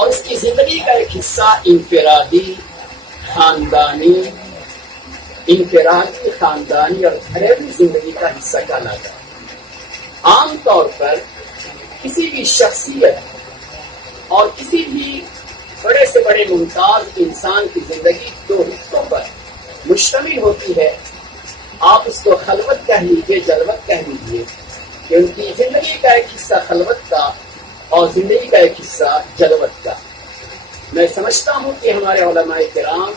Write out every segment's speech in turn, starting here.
اور اس کی زندگی کا ایک حصہ انفرادی خاندانی اور گھریلو زندگی کا حصہ کہلاتا ہے۔ عام طور پر کسی بھی شخصیت اور کسی بھی بڑے سے بڑے ممتاز انسان کی زندگی دو حصوں پر مشتمل ہوتی ہے۔ آپ اس کو خلوت کہہ لیجیے، جلوت کہہ لیجیے، کہ ان کی زندگی کا ایک حصہ خلوت کا اور زندگی کا ایک حصہ جلوت کا۔ میں سمجھتا ہوں کہ ہمارے علماء کرام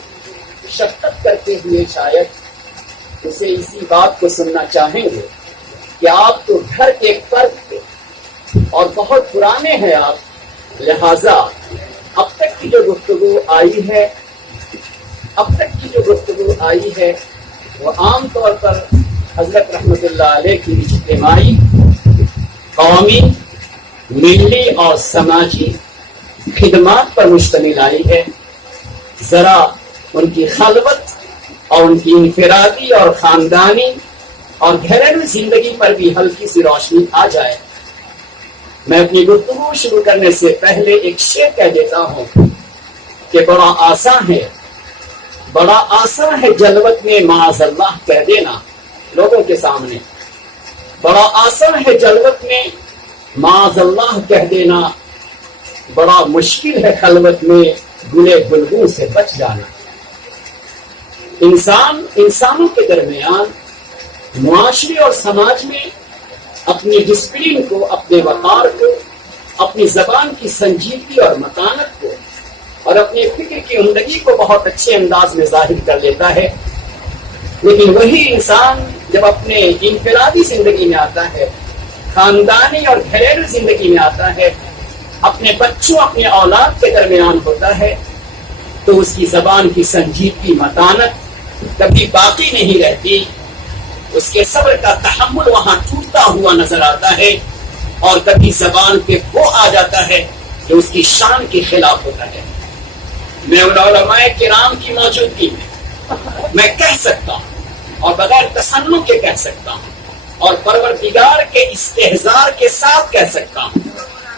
شفقت کرتے ہوئے شاید اسے اسی بات کو سننا چاہیں گے کہ آپ تو گھر کے فرد تھے اور بہت پرانے ہیں آپ، لہذا اب تک کی جو گفتگو آئی ہے وہ عام طور پر حضرت رحمت اللہ علیہ کی اجتماعی، قومی، ملی اور سماجی خدمات پر مشتمل آئی ہے۔ ذرا ان کی خلوت اور ان کی انفرادی اور خاندانی اور گھریلو زندگی پر بھی ہلکی سی روشنی آ جائے۔ میں اپنی گفتگو شروع کرنے سے پہلے ایک شعر کہہ دیتا ہوں کہ بڑا آسان ہے جلوت میں معاذ اللہ کہہ دینا لوگوں کے سامنے، بڑا آسان ہے جلوت میں معاذ اللہ کہہ دینا، بڑا مشکل ہے خلوت میں گلے بلبل سے بچ جانا۔ انسانوں کے درمیان، معاشرے اور سماج میں اپنی ڈسپلن کو، اپنے وقار کو، اپنی زبان کی سنجیدگی اور متانت کو اور اپنے فکر کی عمدگی کو بہت اچھے انداز میں ظاہر کر لیتا ہے، لیکن وہی انسان جب اپنے انفرادی زندگی میں آتا ہے، خاندانی اور گھریلو زندگی میں آتا ہے، اپنے بچوں، اپنے اولاد کے درمیان ہوتا ہے، تو اس کی زبان کی سنجیدگی، متانت کبھی باقی نہیں رہتی۔ اس کے صبر کا تحمل وہاں ٹوٹتا ہوا نظر آتا ہے، اور کبھی زبان پہ وہ آ جاتا ہے جو اس کی شان کے خلاف ہوتا ہے۔ میں علماء کرام کی موجودگی میں کہہ سکتا ہوں اور بغیر تصنع کے کہہ سکتا ہوں اور پروردگار کے استحضار کے ساتھ کہہ سکتا ہوں،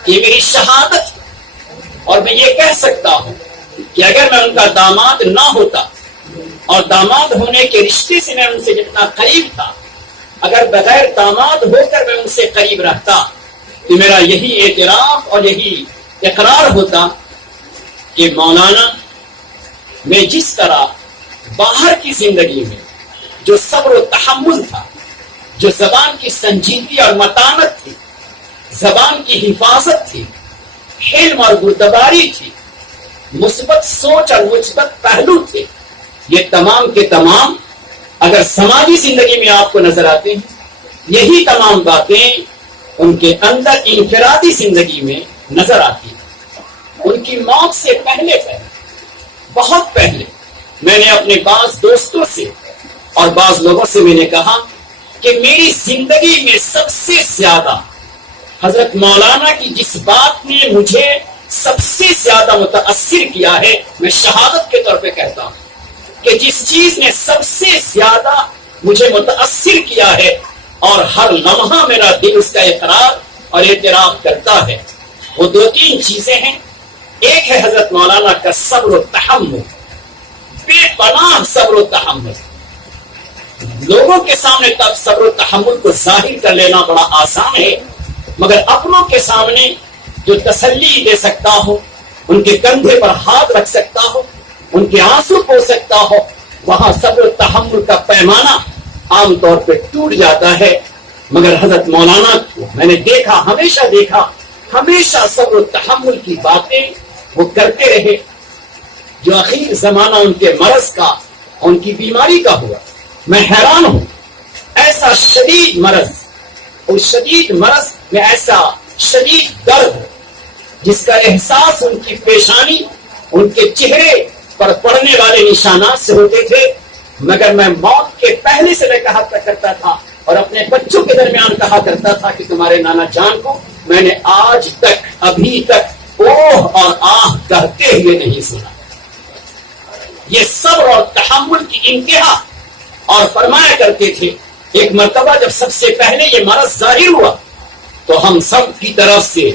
یہ میری شہادت، اور میں یہ کہہ سکتا ہوں کہ اگر میں ان کا داماد نہ ہوتا اور داماد ہونے کے رشتے سے میں ان سے جتنا قریب تھا، اگر بغیر داماد ہو کر میں ان سے قریب رہتا تو میرا یہی اعتراف اور یہی اقرار ہوتا کہ مولانا میں جس طرح باہر کی زندگی میں جو صبر و تحمل تھا، جو زبان کی سنجیدگی اور متانت تھی، زبان کی حفاظت تھی، حلم اور بردباری تھی، مثبت سوچ اور مثبت پہلو تھے، یہ تمام کے تمام اگر سماجی زندگی میں آپ کو نظر آتے ہیں، یہی تمام باتیں ان کے اندر انفرادی زندگی میں نظر آتی ہیں۔ ان کی موت سے پہلے بہت پہلے میں نے اپنے بعض دوستوں سے اور بعض لوگوں سے میں نے کہا کہ میری زندگی میں سب سے زیادہ حضرت مولانا کی جس بات نے مجھے سب سے زیادہ متاثر کیا ہے، میں شہادت کے طور پہ کہتا ہوں کہ جس چیز نے سب سے زیادہ مجھے متاثر کیا ہے اور ہر لمحہ میرا دل اس کا اقرار اور اعتراف کرتا ہے، وہ دو تین چیزیں ہیں۔ ایک ہے حضرت مولانا کا صبر و تحمل، بے پناہ صبر و تحمل۔ لوگوں کے سامنے تب صبر و تحمل کو ظاہر کر لینا بڑا آسان ہے، مگر اپنوں کے سامنے جو تسلی دے سکتا ہو، ان کے کندھے پر ہاتھ رکھ سکتا ہو، ان کے آنسو پو سکتا ہو، وہاں صبر و تحمل کا پیمانہ عام طور پہ ٹوٹ جاتا ہے۔ مگر حضرت مولانا کو میں نے ہمیشہ صبر و تحمل کی باتیں وہ کرتے رہے، جو اخیر زمانہ ان کے مرض کا، ان کی بیماری کا ہوا۔ میں حیران ہوں، ایسا شدید مرض، اس شدید مرض میں ایسا شدید درد جس کا احساس ان کی پیشانی، ان کے چہرے پر پڑنے والے نشانات سے ہوتے تھے، مگر میں موت کے پہلے سے میں کہا کرتا تھا اور اپنے بچوں کے درمیان کہا کرتا تھا کہ تمہارے نانا جان کو میں نے آج تک، ابھی تک اوہ اور آہ کہتے ہوئے نہیں سنا۔ یہ صبر اور تحمل کی انتہا، اور فرمایا کرتے تھے ایک مرتبہ جب سب سے پہلے یہ مرض ظاہر ہوا تو ہم سب کی طرف سے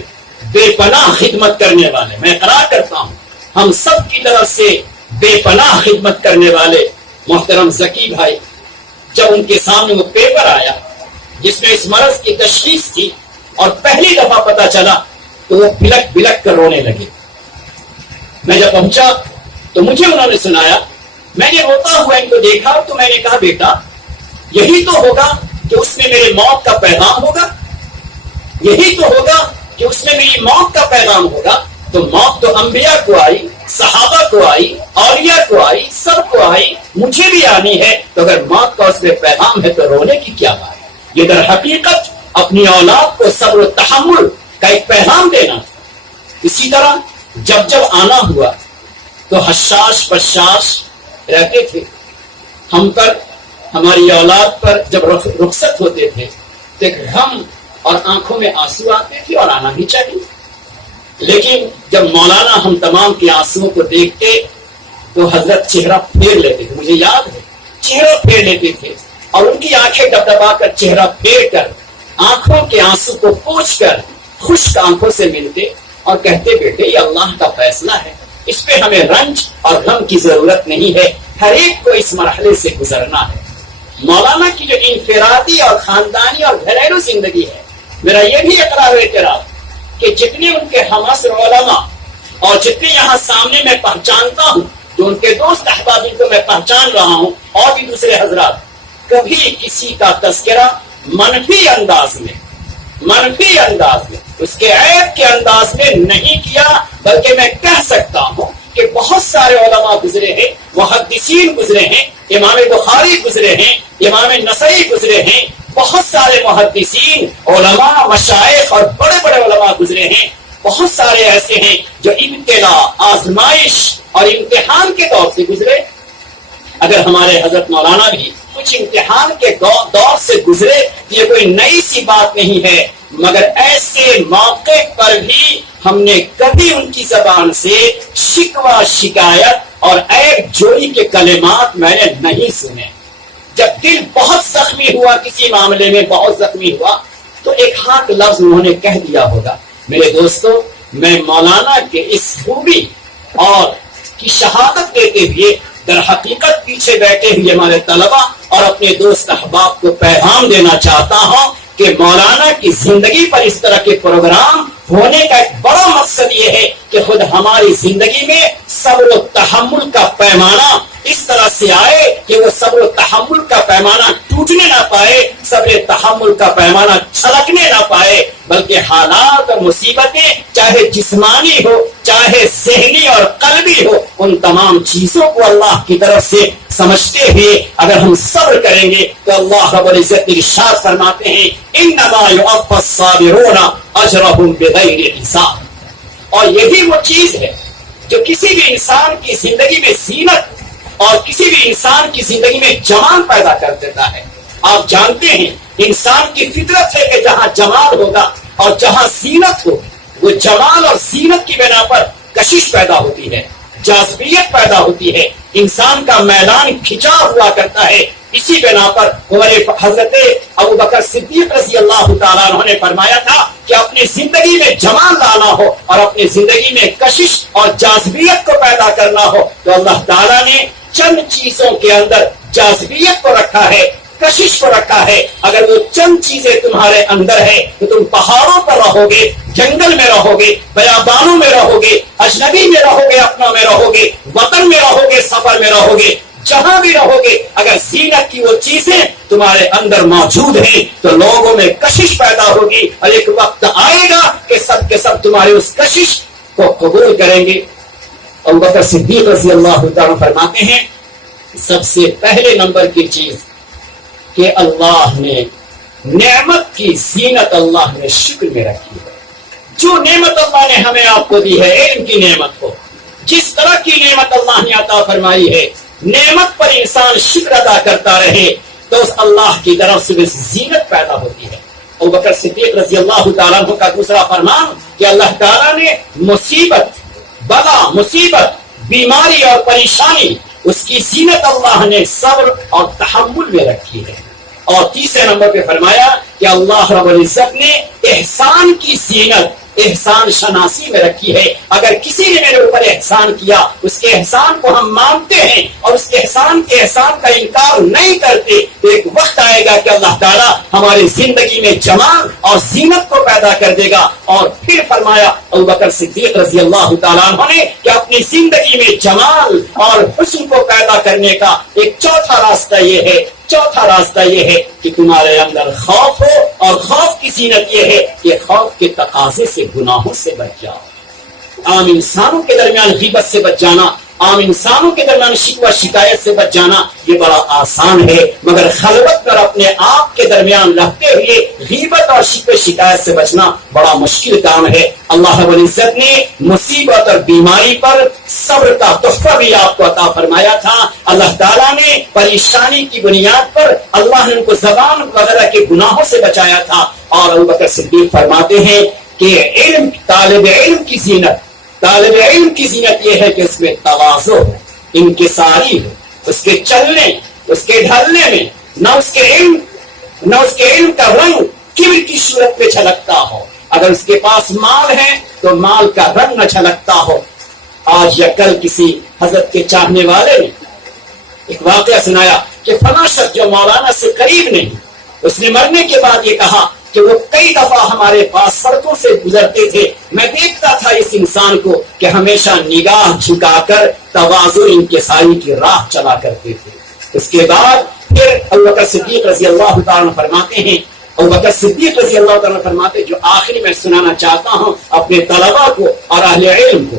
بے پناہ خدمت کرنے والے، میں اقرار کرتا ہوں ہم سب کی طرف سے بے پناہ خدمت کرنے والے محترم ذکی بھائی، جب ان کے سامنے وہ پیپر آیا جس میں اس مرض کی تشخیص تھی اور پہلی دفعہ پتا چلا تو وہ بلک بلک کر رونے لگے. میں جب پہنچا تو مجھے انہوں نے سنایا، میں نے روتا ہوا ان کو دیکھا تو میں نے کہا بیٹا یہی تو ہوگا کہ اس میں میرے موت کا پیغام ہوگا، یہی تو ہوگا کہ اس میں میری موت کا پیغام ہوگا. تو موت تو انبیاء کو آئی، صحابہ کو آئی، اولیاء کو آئی، سب کو آئی، مجھے بھی آنی ہے. تو اگر موت کا اس میں پیغام ہے تو رونے کی کیا بات ہے؟ یہ در حقیقت اپنی اولاد کو صبر و تحمل کا ایک پیغام دینا تھا. اسی طرح جب جب آنا ہوا تو حشاش بشاش رہتے تھے ہم پر، ہماری اولاد پر. جب رخصت ہوتے تھے تو ایک غم اور آنکھوں میں آنسو آتے تھے اور آنا ہی چاہیے. لیکن جب مولانا ہم تمام کے آنسوؤں کو دیکھتے تو حضرت چہرہ پھیر لیتے تھے. مجھے یاد ہے چہرہ پھیر لیتے تھے اور ان کی آنکھیں دبدبا کر چہرہ پھیر کر آنکھوں کے آنسو کو پوچھ کر خشک آنکھوں سے ملتے اور کہتے بیٹے یہ اللہ کا فیصلہ ہے، اس پہ ہمیں رنج اور غم کی ضرورت نہیں ہے، ہر ایک کو اس مرحلے سے گزرنا ہے. مولانا کی جو انفرادی اور خاندانی اور گھریلو زندگی ہے، میرا یہ بھی اقرار و اعتراف کہ جتنے ان کے ہمعصر علماء اور جتنے یہاں سامنے میں پہچانتا ہوں، جو ان کے دوست احبابی کو میں پہچان رہا ہوں اور بھی دوسرے حضرات، کبھی کسی کا تذکرہ منفی انداز میں اس کے عیب کے انداز میں نہیں کیا، بلکہ میں کہہ سکتا ہوں کہ بہت سارے علماء گزرے ہیں، محدثین گزرے ہیں، امام بخاری گزرے ہیں، امام نسائی گزرے ہیں، بہت سارے محدثین علماء مشائخ اور بڑے بڑے علماء گزرے ہیں. بہت سارے ایسے ہیں جو ابتلا، آزمائش اور امتحان کے دور سے گزرے. اگر ہمارے حضرت مولانا بھی کچھ امتحان کے دور سے گزرے یہ کوئی نئی سی بات نہیں ہے، مگر ایسے موقع پر بھی ہم نے کبھی ان کی زبان سے شکوہ، شکایت اور عیب جوئی کے کلمات میں نے نہیں سنے. جب دل بہت زخمی ہوا، کسی معاملے میں بہت زخمی ہوا، تو ایک ہاتھ لفظ انہوں نے کہہ دیا ہوگا. میرے دوستو، میں مولانا کے اس خوبی اور کی شہادت دیتے ہوئے در حقیقت پیچھے بیٹھے ہوئے ہمارے طلبہ اور اپنے دوست احباب کو پیغام دینا چاہتا ہوں کہ مولانا کی زندگی پر اس طرح کے پروگرام ہونے کا ایک بڑا مقصد یہ ہے کہ خود ہماری زندگی میں صبر و تحمل کا پیمانہ اس طرح سے آئے کہ وہ صبر و تحمل کا پیمانہ ٹوٹنے نہ پائے، صبر تحمل کا پیمانہ چھلکنے نہ پائے، بلکہ حالات اور مصیبتیں چاہے جسمانی ہو چاہے ذہنی اور قلبی ہو، ان تمام چیزوں کو اللہ کی طرف سے سمجھتے ہوئے اگر ہم صبر کریں گے تو اللہ رب العزت ارشاد فرماتے ہیں انما یوفی الصابرون اجرهم بغیر حساب. اور یہی وہ چیز ہے جو کسی بھی انسان کی زندگی میں زینت اور کسی بھی انسان کی زندگی میں جمال پیدا کر دیتا ہے. آپ جانتے ہیں انسان کی فطرت ہے کہ جہاں جمال ہوگا اور جہاں زینت ہو، وہ جمال اور زینت کی بنا پر کشش پیدا ہوتی ہے، جاذبیت پیدا ہوتی ہے، انسان کا میدان کھچا ہوا کرتا ہے. اسی بنا پر ہمارے حضرت ابوبکر صدیق رضی اللہ تعالیٰ عنہ نے فرمایا تھا کہ اپنی زندگی میں جمال لانا ہو اور اپنی زندگی میں کشش اور جاذبیت کو پیدا کرنا ہو تو اللہ تعالیٰ نے چند چیزوں کے اندر جاذبیت کو رکھا ہے، کشش کو رکھا ہے. اگر وہ چند چیزیں تمہارے اندر ہے تو تم پہاڑوں پر رہو گے، جنگل میں رہو گے، بیابانوں میں رہو گے، اجنبی میں رہو گے، اپنوں میں رہو گے، وطن میں رہو گے، سفر میں رہو گے، جہاں بھی رہو گے، اگر زینت کی وہ چیزیں تمہارے اندر موجود ہیں تو لوگوں میں کشش پیدا ہوگی اور ایک وقت آئے گا کہ سب کے سب تمہارے اس کشش کو قبول کریں گے. ابوبکر صدیق رضی اللہ تعالیٰ فرماتے ہیں سب سے پہلے نمبر کی چیز کہ اللہ نے نعمت کی زینت اللہ نے شکر میں رکھی ہے. جو نعمت اللہ نے ہمیں آپ کو دی ہے، علم کی نعمت ہو، جس طرح کی نعمت اللہ نے عطا فرمائی ہے، نعمت پر انسان شکر ادا کرتا رہے تو اس اللہ کی طرف سے زینت پیدا ہوتی ہے. ابوبکر صدیق رضی اللہ تعالیٰ عنہ کا دوسرا فرمان کہ اللہ تعالیٰ نے مصیبت، بلا، مصیبت، بیماری اور پریشانی، اس کی زینت اللہ نے صبر اور تحمل میں رکھی ہے. اور تیسرے نمبر پہ فرمایا کہ اللہ رب العزت نے احسان کی زینت، احسان شناسی میں رکھی ہے. اگر کسی نے میرے اوپر احسان کیا اس کے احسان کو ہم مانتے ہیں اور اس کے احسان کا انکار نہیں کرتے. ایک وقت آئے گا کہ اللہ تعالیٰ ہماری زندگی میں جمال اور زینت کو پیدا کر دے گا. اور پھر فرمایا ابوبکر صدیق رضی اللہ تعالیٰ عنہ نے کہ اپنی زندگی میں جمال اور حسن کو پیدا کرنے کا ایک چوتھا راستہ یہ ہے کہ تمہارے اندر خوف ہو. اور خوف کی زینت یہ ہے کہ خوف کے تقاضے سے گناہوں سے بچ جاؤ. عام انسانوں کے درمیان غیبت سے بچ جانا, عام انسانوں کے درمیان شکوہ شکایت سے بچ جانا یہ بڑا آسان ہے, مگر خلوت پر اپنے آپ کے درمیان رہتے ہوئے غیبت اور شکوہ شکایت سے بچنا بڑا مشکل کام ہے. اللہ رب العزت نے مصیبت اور بیماری پر صبر کا تحفہ بھی آپ کو عطا فرمایا تھا. اللہ تعالیٰ نے پریشانی کی بنیاد پر اللہ نے ان کو زبان وغیرہ کے گناہوں سے بچایا تھا. اور ابوبکر صدیق فرماتے ہیں کہ طالب علم کی زینت یہ ہے کہ اس میں تواضع ہو, انکساری ہو, اس کے چلنے اس کے ڈھلنے میں نہ اس کے علم کا رنگ کبر کی صورت میں چھلکتا ہو. اگر اس کے پاس مال ہے تو مال کا رنگ نہ چھلکتا ہو. آج یا کل کسی حضرت کے چاہنے والے نے ایک واقعہ سنایا کہ فلاں شخص جو مولانا سے قریب نہیں, اس نے مرنے کے بعد یہ کہا کہ وہ کئی دفعہ ہمارے پاس سڑکوں سے گزرتے تھے, میں دیکھتا تھا اس انسان کو کہ ہمیشہ نگاہ جھکا کر تواضع انکساری کی راہ چلا کرتے تھے. اس کے بعد پھر ابوبکر صدیق رضی اللہ تعالیٰ فرماتے جو آخری میں سنانا چاہتا ہوں اپنے طلباء کو اور اہل علم کو,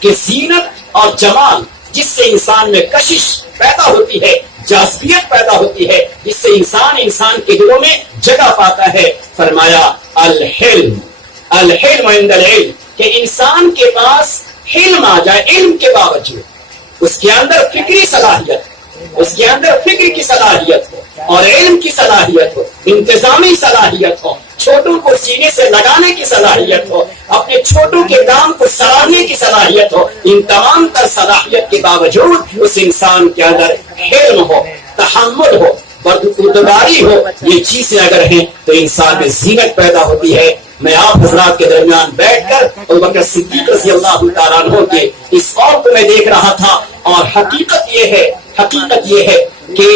کہ زینت اور جمال جس سے انسان میں کشش پیدا ہوتی ہے, جاذبیت پیدا ہوتی ہے, جس سے انسان کے دلوں میں جگہ پاتا ہے. فرمایا الحلم عند العلم, کہ انسان کے پاس علم آ جائے, علم کے باوجود اس کے اندر فکری صلاحیت, اس کے اندر فکر کی صلاحیت ہو اور علم کی صلاحیت ہو, انتظامی صلاحیت ہو, چھوٹوں کو سینے سے لگانے کی صلاحیت ہو, اپنے چھوٹوں کے کام کو سراہنے کی صلاحیت ہو. ان تمام تر صلاحیت کے باوجود اس انسان کے اندر علم ہو, تحمل ہو, بردباری ہو, یہ چیزیں اگر ہیں تو انسان میں زینت پیدا ہوتی ہے. میں آپ حضرات کے درمیان بیٹھ کر ابوبکر صدیق رضی اللہ تعالیٰ عنہ کے اس قول کو میں دیکھ رہا تھا, اور حقیقت یہ ہے کہ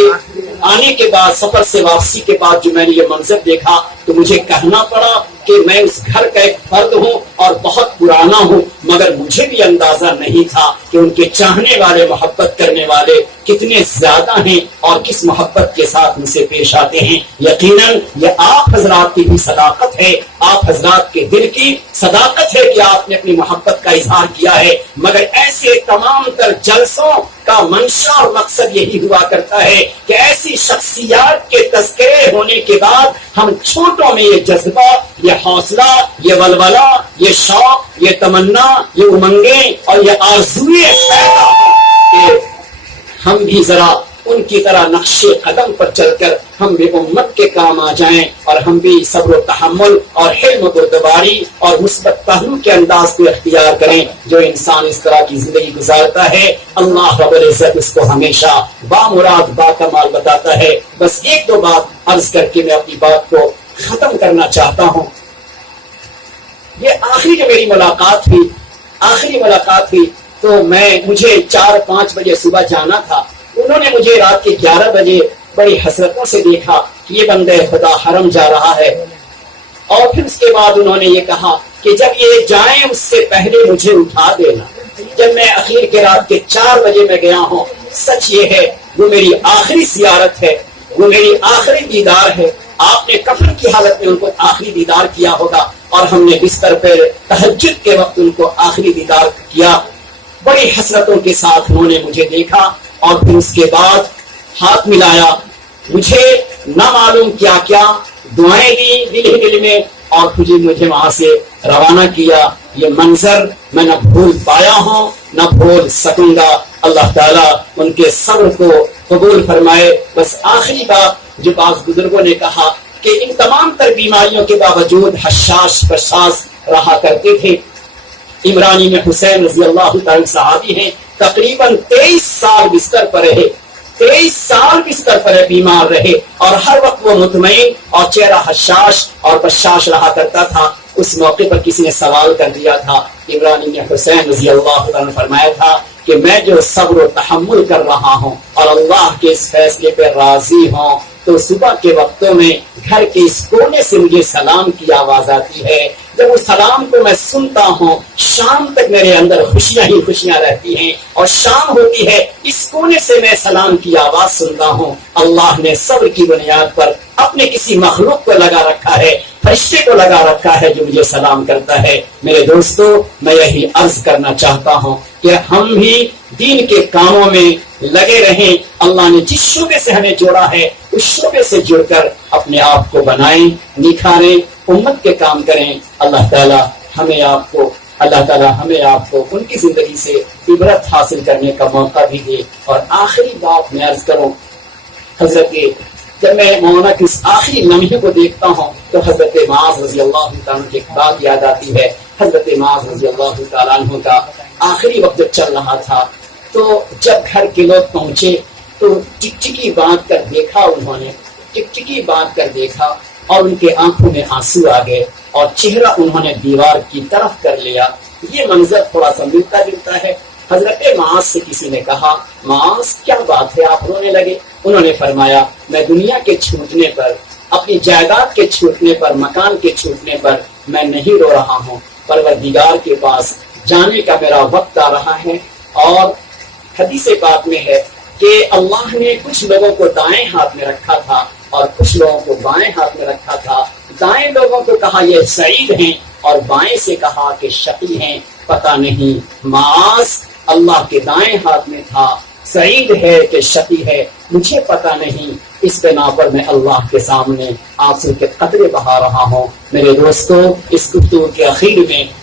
آنے کے بعد, سفر سے واپسی کے بعد جو میں نے یہ منظر دیکھا تو مجھے کہنا پڑا کہ میں اس گھر کا ایک فرد ہوں اور بہت پرانا ہوں, مگر مجھے بھی اندازہ نہیں تھا کہ ان کے چاہنے والے, محبت کرنے والے کتنے زیادہ ہیں اور کس محبت کے ساتھ ان سے پیش آتے ہیں. یقیناً یہ آپ حضرات کی بھی صداقت ہے, آپ حضرات کے دل کی صداقت ہے کہ آپ نے اپنی محبت کا اظہار کیا ہے. مگر ایسے تمام تر جلسوں کا منشا اور مقصد یہی ہوا کرتا ہے کہ ایسی شخصیات کے تذکرے ہونے کے بعد ہم چھوٹوں میں یہ جذبہ, یہ حوصلہ, یہ ولولہ, یہ شوق, یہ تمنا, یہ امنگیں اور یہ آرزوئیں پیدا ہوں کہ ہم بھی ذرا ان کی طرح نقش قدم پر چل کر ہم بھی امت کے کام آ جائیں, اور ہم بھی صبر و تحمل اور حلم و بردباری اور مثبت پہلو کے انداز کو اختیار کریں. جو انسان اس طرح کی زندگی گزارتا ہے اللہ رب العزت اس کو ہمیشہ بامراد باکمال بتاتا ہے. بس ایک دو بات عرض کر کے میں اپنی بات کو ختم کرنا چاہتا ہوں. یہ آخری جو میری ملاقات تھی تو مجھے 4-5 بجے صبح جانا تھا. انہوں نے مجھے رات کے 11 بجے بڑی حسرتوں سے دیکھا کہ یہ بندے خدا حرم جا رہا ہے, اور پھر اس کے بعد انہوں نے یہ کہا کہ جب یہ جائیں اس سے پہلے مجھے اٹھا دینا. جب میں اخیر کے رات کے 4 بجے میں گیا ہوں, سچ یہ ہے وہ میری آخری زیارت ہے, وہ میری آخری دیدار ہے. آپ نے کفن کی حالت میں ان کو آخری دیدار کیا ہوگا, اور ہم نے بستر پر تہجد کے وقت ان کو آخری دیدار کیا. بڑی حسرتوں کے ساتھ انہوں نے مجھے دیکھا اور پھر اس کے بعد ہاتھ ملایا, مجھے نہ معلوم کیا کیا دعائیں دی دل میں, اور مجھے وہاں سے روانہ کیا. یہ منظر میں نہ بھول پایا ہوں نہ بھول سکوں گا. اللہ تعالیٰ ان کے صبر کو قبول فرمائے. بس آخری بات جو بعض بزرگوں نے کہا کہ ان تمام تر بیماریوں کے باوجود حشاش بشاش رہا کرتے تھے. عمرانی میں حسین رضی اللہ تعالی صحابی ہیں, تقریباً 23 سال بستر پر رہے, 23 سال بستر پر بیمار رہے, اور ہر وقت وہ مطمئن اور چہرہ حشاش اور بشاش رہا کرتا تھا. اس موقع پر کسی نے سوال کر دیا تھا، عمران بن حسین رضی اللہ عنہ نے فرمایا تھا کہ میں جو صبر و تحمل کر رہا ہوں اور اللہ کے اس فیصلے پہ راضی ہوں، تو صبح کے وقتوں میں گھر کے اس کونے سے مجھے سلام کی آواز آتی ہے، جب اس سلام کو میں سنتا ہوں شام تک میرے اندر خوشیاں ہی خوشیاں رہتی ہیں، اور شام ہوتی ہے اس کونے سے میں سلام کی آواز سنتا ہوں۔ اللہ نے صبر کی بنیاد پر اپنے کسی مخلوق کو لگا رکھا ہے، فرشتے کو لگا رکھا ہے جو مجھے سلام کرتا ہے۔ میرے دوستو، میں یہی عرض کرنا چاہتا ہوں کہ ہم بھی دین کے کاموں میں لگے رہیں۔ اللہ نے جس شعبے سے ہمیں جوڑا ہے اس شعبے سے جڑ کر اپنے آپ کو بنائیں، نکھاریں، امت کے کام کریں۔ اللہ تعالی ہمیں آپ کو ان کی زندگی سے عبرت حاصل کرنے کا موقع بھی دے۔ اور آخری بات میں عرض کروں، حضرت جب میں مولانا کی اس آخری لمحے کو دیکھتا ہوں تو حضرت معاذ رضی اللہ تعالیٰ عنہ کی ایک بات یاد آتی ہے۔ حضرت معاذ رضی اللہ تعالیٰ عنہ کا آخری وقت جب چل رہا تھا تو جب گھر کے لوگ پہنچے تو ٹکٹکی باندھ کر دیکھا، انہوں نے ٹکٹکی باندھ کر دیکھا اور ان کے آنکھوں میں آنسو آ گئے اور چہرہ انہوں نے دیوار کی طرف کر لیا۔ یہ منظر تھوڑا سا ملتا جلتا ہے۔ حضرت معاذ سے کسی نے کہا، معاذ کیا بات ہے آپ رونے لگے؟ انہوں نے فرمایا، میں دنیا کے چھوٹنے پر، اپنی جائیداد کے چھوٹنے پر، مکان کے چھوٹنے پر میں نہیں رو رہا ہوں، پروردگار کے پاس جانے کا میرا وقت آ رہا ہے۔ اور حدیث پاک میں ہے کہ اللہ نے کچھ لوگوں کو دائیں ہاتھ میں رکھا تھا اور کچھ لوگوں کو بائیں ہاتھ میں رکھا تھا۔ دائیں لوگوں کو کہا یہ سعید ہیں اور بائیں سے کہا کہ شقی ہیں۔ پتہ نہیں معاذ اللہ کے دائیں ہاتھ میں تھا، سعید ہے کہ شقی ہے مجھے پتہ نہیں۔ اس بنا پر میں اللہ کے سامنے آنسو کے قطرے بہا رہا ہوں۔ میرے دوستو، اس گفتگو کے اخیر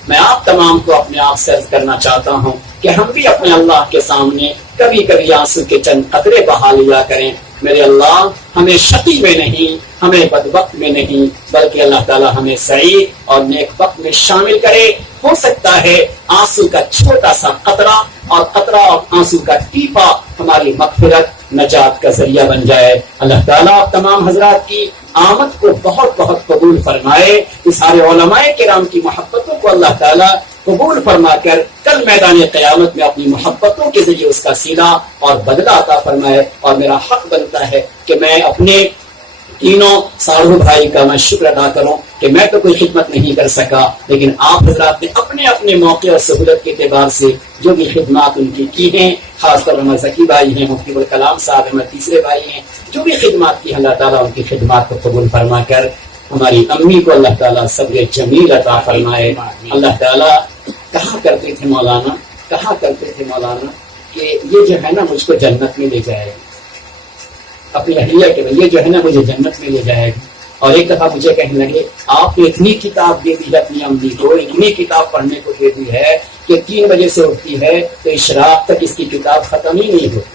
میں آپ تمام کو اپنے آپ سے عرض کرنا چاہتا ہوں کہ ہم بھی اپنے اللہ کے سامنے کبھی کبھی آنسو کے چند قطرے بہا لیا کریں۔ میرے اللہ ہمیں شقی میں نہیں، ہمیں بدبخت میں نہیں، بلکہ اللہ تعالی ہمیں سعید اور نیک بخت میں شامل کرے۔ ہو سکتا ہے آنسو کا چھوٹا سا قطرہ اور آنسو کا ٹیپا ہماری مغفرت، نجات کا ذریعہ بن جائے۔ اللہ تعالیٰ تمام حضرات کی آمد کو بہت بہت قبول فرمائے۔ اس سارے علماء کرام کی محبتوں کو اللہ تعالیٰ قبول فرما کر کل میدان قیامت میں اپنی محبتوں کے ذریعے اس کا صلہ اور بدلہ عطا فرمائے۔ اور میرا حق بنتا ہے کہ میں اپنے تینوں ساڑھو بھائی کا میں شکر ادا کروں کہ میں تو کوئی خدمت نہیں کر سکا، لیکن آپ حضرات نے اپنے اپنے موقع اور سہولت کے اعتبار سے جو بھی خدمات ان کی ہیں، خاص طور پر ذکی بھائی ہیں، مفتی الکلام صاحب ہمارے تیسرے بھائی ہیں، جو بھی خدمات کی اللہ تعالیٰ ان کی خدمات کو قبول فرما کر ہماری امی کو اللہ تعالیٰ صبر جمیل عطا فرمائے۔ اللہ تعالیٰ کہا کرتے تھے مولانا کہ یہ جو ہے نا مجھ کو جنت میں لے جائے گا، اپنی اہلیہ کے یہ جو ہے نا مجھے جنت میں لے جائے گا۔ اور ایک دفعہ مجھے کہنے لگے، آپ نے اتنی کتاب دے دی ہے اپنی امی کو، اتنی کتاب پڑھنے کو دے دی ہے کہ 3 بجے سے اٹھتی ہے تو اشراق تک اس کی کتاب ختم ہی نہیں ہوتی۔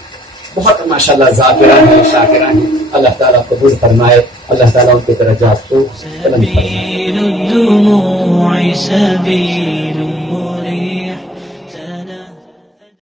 بہت ماشاءاللہ ذاکرہ ہیں، شاکرہ ہیں۔ اللہ تعالیٰ قبول فرمائے، اللہ تعالیٰ ان کے درجات کو بلند فرمائے۔